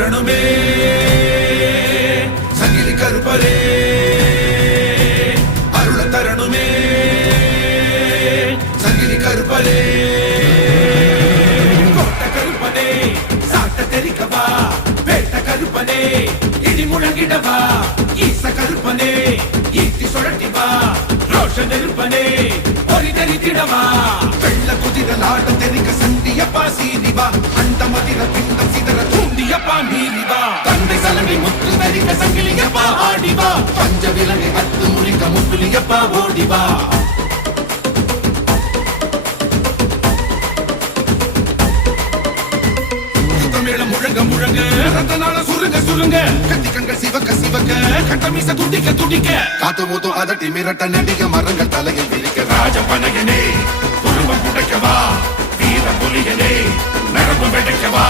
வரணுமே சங்கிலி கருப்பரே அருள தரணுமே சங்கிலி கருப்பரே கோட்ட கருப்பனே சாட்ட தெரிக்கவா வேட்ட கருப்பனே இடி முழங்கிடவா ஈச கருப்பனே ஈட்டி சுழட்டிவா ரோஷ நெருப்பனே பொறி தெரித்திடவா வெள்ள குதிரலாட தெரிக்க சண்டியப்பா சீரிவா அந்த மதிர பிண்டம் சிதற தூண்டியப்பா மீறிவா தந்தை சலங்கை முத்து தரிக்க சங்கிலியப்பா ஆடிவா பஞ்ச விலங்கை அத்து முறிக்க முப்புலியப்பா ஓடிவா முழங்க முழங்க ரத்தனால சுருங்க சுருங்க கத்திக்கங்கள் சிவக்க சிவக்க கட்டமீச துடிக்க துடிக்க காத்து மூத்தும் அதட்டி மிரட்ட நெடிக்க மரங்கள் தலையில் விரிக்க ராஜபனகனே உருவம் உடைக்கவா வீர புலியனே நரம்பு வெடைக்கவா